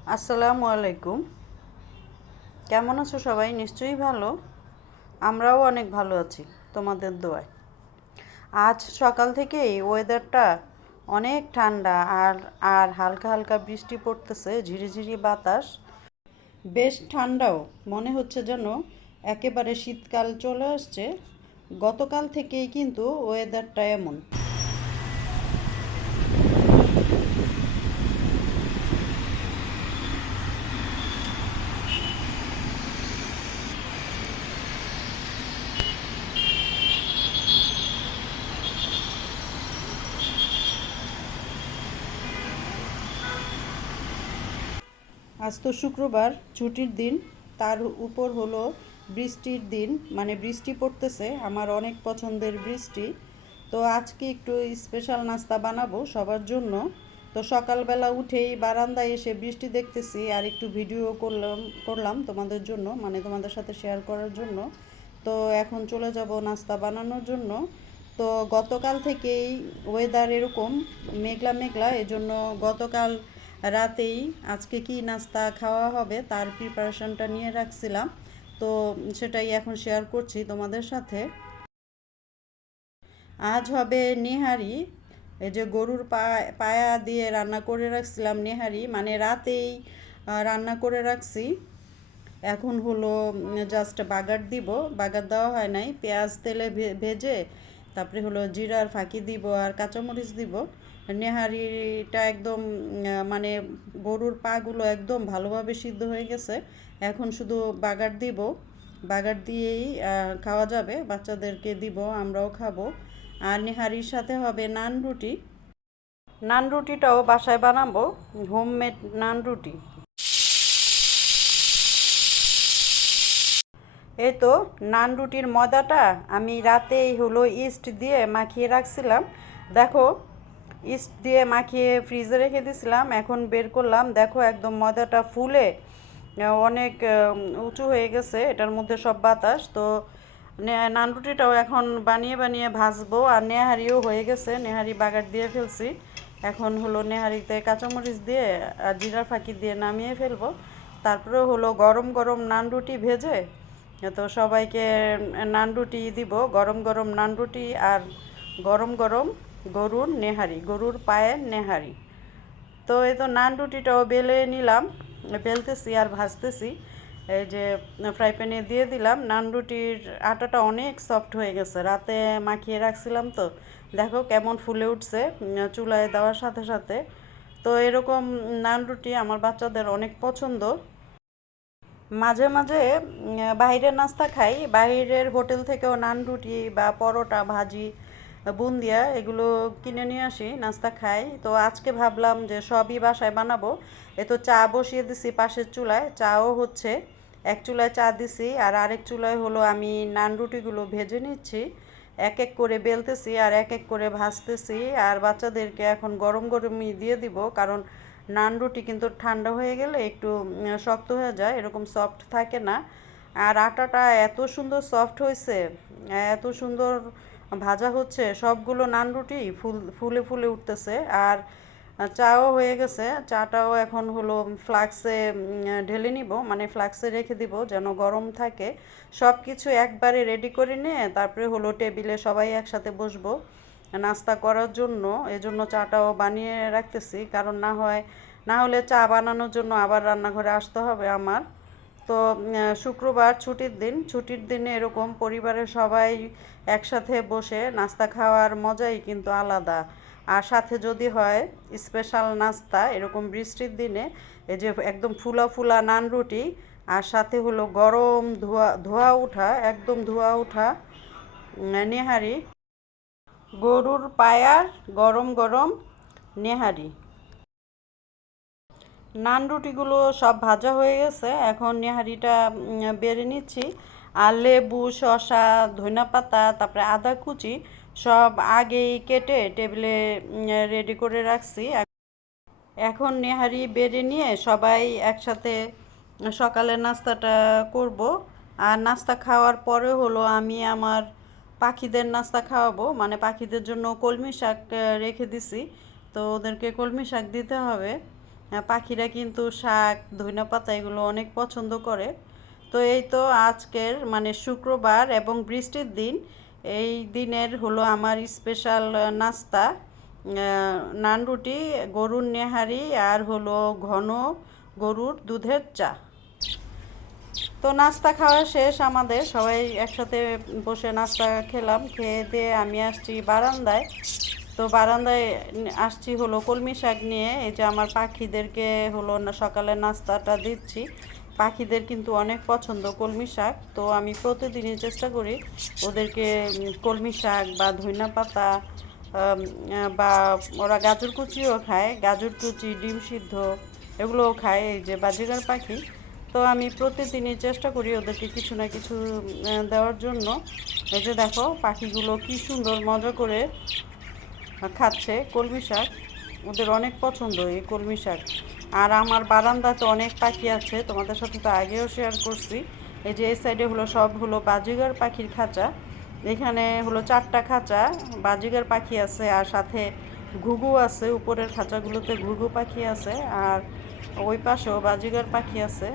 আসসালামু আলাইকুম। কেমন আছো সবাই? নিশ্চয়ই ভালো। আমরাও অনেক ভালো আছি তোমাদের দোয়ায়। আজ সকাল থেকেই ওয়েদারটা অনেক ঠান্ডা, আর আর হালকা হালকা বৃষ্টি পড়তেছে, ঝিরিঝিরি বাতাস, বেশ ঠান্ডাও। মনে হচ্ছে যেন একেবারে শীতকাল চলে আসছে। গতকাল থেকেই কিন্তু ওয়েদারটা এমন। আজ তো শুক্রবার, ছুটির দিন, তার উপর হলো বৃষ্টির দিন, মানে বৃষ্টি পড়তেছে, আমার অনেক পছন্দের বৃষ্টি। তো আজকে একটু স্পেশাল নাস্তা বানাবো সবার জন্য। তো সকালবেলা উঠেই বারান্দায় এসে বৃষ্টি দেখতেছি, আর একটু ভিডিও করলাম তোমাদের জন্য, মানে তোমাদের সাথে শেয়ার করার জন্য। তো এখন চলে যাব নাস্তা বানানোর জন্য। তো গতকাল থেকেই ওয়েদার এরকম মেঘলা মেঘলা, এজন্য গতকাল রাতেই আজকে কি নাস্তা খাওয়া হবে তার প্রিপারেশনটা নিয়ে রাখছিলাম। তো সেটাই এখন শেয়ার করছি তোমাদের সাথে। আজ হবে নেহারি। এই যে গরুর পায়া দিয়ে রান্না করে রাখছিলাম নেহারি, মানে রাতেই রান্না করে রাখছি। এখন হলো জাস্ট বাগার দিব। বাগার দেওয়া হয় নাই, পেঁয়াজ তেলে ভেজে তারপরে হলো জিরার ফাঁকি দিব আর কাঁচামরিচ দিব। নেহারিটা একদম মানে গরুর পাগুলো একদম ভালোভাবে সিদ্ধ হয়ে গেছে। এখন শুধু বাগার দিব। বাগার দিয়েই খাওয়া যাবে, বাচ্চাদেরকে দিব, আমরাও খাবো। আর নেহারির সাথে হবে নান রুটি। নান রুটিটাও বাসায় বানাবো, হোমমেড নান রুটি। এই তো নান রুটির ময়দাটা আমি রাতেই হলো ইস্ট দিয়ে মাখিয়ে রাখছিলাম। দেখো, ইস্ট দিয়ে মাখিয়ে ফ্রিজে রেখে দিয়েছিলাম, এখন বের করলাম। দেখো একদম ময়দাটা ফুলে অনেক উঁচু হয়ে গেছে, এটার মধ্যে সব বাতাস। তো নান রুটিটাও এখন বানিয়ে বানিয়ে ভাজবো। আর নেহারিও হয়ে গেছে, নেহারি বাগার দিয়ে ফেলছি। এখন হলো নেহারিতে কাঁচামরিচ দিয়ে আর জিরার ফাঁকি দিয়ে নামিয়ে ফেলবো। তারপরে হলো গরম গরম নান রুটি ভেজে তো সবাইকে নান রুটি দিব, গরম গরম নান রুটি আর গরম গরম গরুর নেহারি, গরুর পায়ের নেহারি। তো এই তো নান রুটিটাও বেলে নিলাম, বেলতেছি আর ভাজতেছি। এই যে ফ্রাই প্যানে দিয়ে দিলাম। নান রুটির আটাটা অনেক সফট হয়ে গেছে, রাতে মাখিয়ে রাখছিলাম। তো দেখো কেমন ফুলে উঠছে চুলায় দেওয়ার সাথে সাথে। তো এরকম নান রুটি আমার বাচ্চাদের অনেক পছন্দ। মাঝে মাঝে বাইরের নাস্তা খাই, বাইরের হোটেল থেকেও নান রুটি বা পরোটা ভাজি বুন্দিয়া এগুলো কিনে নিয়ে আসি, নাস্তা খাই। তো আজকে ভাবলাম যে সবই বাসায় বানাবো। এ তো চা বসিয়ে দিছি পাশের চুলায়, চাও হচ্ছে। এক চুলায় চা দিছি আর আরেক চুলায় হলো আমি নান রুটিগুলো ভেজে নিচ্ছি। এক এক করে বেলতেছি আর এক এক করে ভাজতেছি। আর বাচ্চাদেরকে এখন গরম গরমই দিয়ে দিব, কারণ নান রুটি কিন্তু ঠান্ডা হয়ে গেলে একটু শক্ত হয়ে যায়, এরকম সফট থাকে না। আর আটাটা এত সুন্দর সফট হয়েছে, এত সুন্দর ভাজা হচ্ছে, সবগুলো নান রুটি ফুলে ফুলে উঠতেছে। আর চাও হয়ে গেছে, চাটাও এখন হলো ফ্লাক্সে ঢেলে নিব, মানে ফ্লাক্সে রেখে দিব যেন গরম থাকে। সব কিছু একবারে রেডি করে নিয়ে তারপরে হলো টেবিলে সবাই একসাথে বসবো নাস্তা করার জন্য। এজন্য চাটাও বানিয়ে রাখতেছি, কারণ না হলে চা বানানোর জন্য আবার রান্নাঘরে আসতে হবে আমার। তো শুক্রবার ছুটির দিন, ছুটির দিনে এরকম পরিবারের সবাই একসাথে বসে নাস্তা খাওয়ার মজাই কিন্তু আলাদা। আর সাথে যদি হয় স্পেশাল নাস্তা এরকম বৃষ্টির দিনে, এই যে একদম ফুলা ফুলা নান রুটি, আর সাথে হলো গরম ধোয়া ধোয়া উঠা, একদম ধোয়া উঠা নেহারি, গরুর পায়ার গরম গরম নেহারি। নান রুটিগুলো সব ভাজা হয়ে গেছে, এখন নেহারিটা বেড়ে নিচ্ছি। আর লেবু, শসা, ধনেপাতা, তারপরে আদা কুচি সব আগেই কেটে টেবিলে রেডি করে রাখছি। এখন নেহারি বেড়ে নিয়ে সবাই একসাথে সকালের নাস্তাটা করব। আর নাস্তা খাওয়ার পরে হলো আমি আমার পাখিদের নাস্তা খাওয়াবো, মানে পাখিদের জন্য কলমি শাক রেখে দিছি। তো ওদেরকে কলমি শাক দিতে হবে। পাখিরা কিন্তু শাক ধনেপাতা এগুলো অনেক পছন্দ করে। তো এই তো আজকের মানে শুক্রবার এবং বৃষ্টির দিন, এই দিনের হলো আমার স্পেশাল নাস্তা, নান রুটি, গরুর নেহারি আর হলো ঘন গরুর দুধের চা। তো নাস্তা খাওয়া শেষ, আমাদের সবাই একসাথে বসে নাস্তা খেলাম। খেয়ে দিয়ে আমি আসছি বারান্দায়। তো বারান্দায় আসছি হলো কলমি শাক নিয়ে। এই যে আমার পাখিদেরকে হলো সকালে নাস্তাটা দিচ্ছি। পাখিদের কিন্তু অনেক পছন্দ কলমি শাক, তো আমি প্রতিদিনই চেষ্টা করি ওদেরকে কলমি শাক বা ধইনা পাতা, বা ওরা গাজর কুচিও খায়, গাজর কুচি, ডিম সিদ্ধ এগুলোও খায় এই যে বাজিগার পাখি। তো আমি প্রতিদিনই চেষ্টা করি ওদেরকে কিছু না কিছু দেওয়ার জন্য। এই যে দেখো পাখিগুলো কি সুন্দর মজা করে খাচ্ছে কলমি শাক, ওদের অনেক পছন্দ এই কলমি শাক। আর আমার বারান্দাতে অনেক পাখি আছে, তোমাদের সাথে তো আগেও শেয়ার করছি। এই যে এই সাইডে হলো সব হলো বাজিগার পাখির খাঁচা। এখানে হলো 4টা খাঁচা বাজিগার পাখি আছে, আর সাথে ঘুঘু আছে, উপরের খাঁচাগুলোতে ঘুঘু পাখি আছে, আর ওই পাশেও বাজিগার পাখি আছে।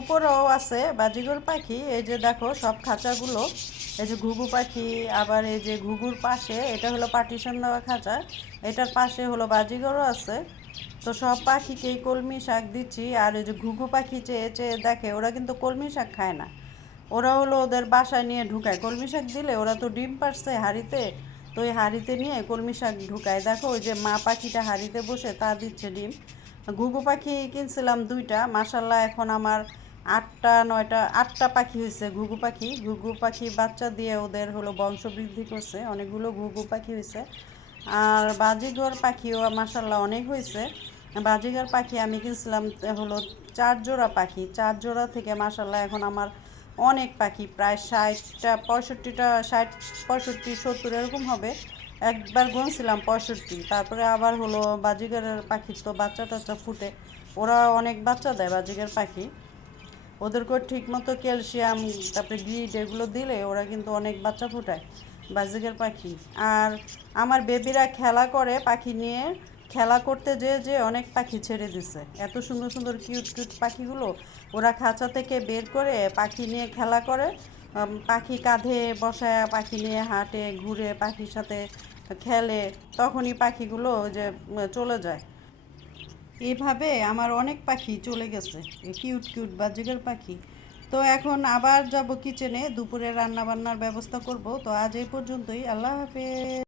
উপরেও আছে বাজিগর পাখি। এই যে দেখো সব খাঁচাগুলো, এই যে ঘুঘু পাখি, আবার এই যে ঘুঘুর পাশে এটা হলো পার্টিশন দেওয়া খাঁচা, এটার পাশে হলো বাজিগরও আছে। তো সব পাখিকেই কলমি শাক দিচ্ছি। আর এই যে ঘুঘু পাখি চেয়ে চেয়ে দেখে, ওরা কিন্তু কলমি শাক খায় না, ওরা হলো ওদের বাসায় নিয়ে ঢুকায় কলমি শাক দিলে। ওরা তো ডিম পারছে হাঁড়িতে, তো ওই হাঁড়িতে নিয়ে কলমি শাক ঢুকায়। দেখো ওই যে মা পাখিটা হাঁড়িতে বসে তা দিচ্ছে ডিম। ঘুঘু পাখি কিনছিলাম 2টা, মাসাল্লাহ এখন আমার 8টা পাখি হয়েছে ঘুঘু পাখি। ঘুঘু পাখি বাচ্চা দিয়ে ওদের হলো বংশবৃদ্ধি করছে, অনেকগুলো ঘুঘু পাখি হয়েছে। আর বাজিঘর পাখিও মাসাল্লাহ অনেক হয়েছে। বাজিঘর পাখি আমি কিনছিলাম হলো 4 জোড়া পাখি, 4 জোড়া থেকে মাসাল্লাহ এখন আমার অনেক পাখি, প্রায় 60টা 65টা, 60 65 70 এরকম হবে। একবার গুনছিলাম 65। তারপরে আবার হলো বাজিগারের পাখির তো বাচ্চা টাচ্চা ফুটে, ওরা অনেক বাচ্চা দেয় বাজিগার পাখি। ওদেরকে ঠিক মতো ক্যালসিয়াম, তারপরে গ্রিড এগুলো দিলে ওরা কিন্তু অনেক বাচ্চা ফোটায় বাজিগার পাখি। আর আমার বেবিরা খেলা করে পাখি নিয়ে, খেলা করতে যে যে অনেক পাখি ছেড়ে দিছে, এত সুন্দর সুন্দর কিউট কিউট পাখিগুলো ওরা খাঁচা থেকে বের করে পাখি নিয়ে খেলা করে। পাখি কাঁধে বসায় পাখি নিয়ে হাঁটে ঘুরে পাখির সাথে খেলে, তখনই পাখিগুলো যে চলে যায়। এইভাবে আমার অনেক পাখি চলে গেছে, কিউট কিউট বাজিগার পাখি। তো এখন আবার যাব কিচেনে, দুপুরে রান্না বান্নার ব্যবস্থা করব। তো আজ এই পর্যন্তই, আল্লাহ হাফেজ।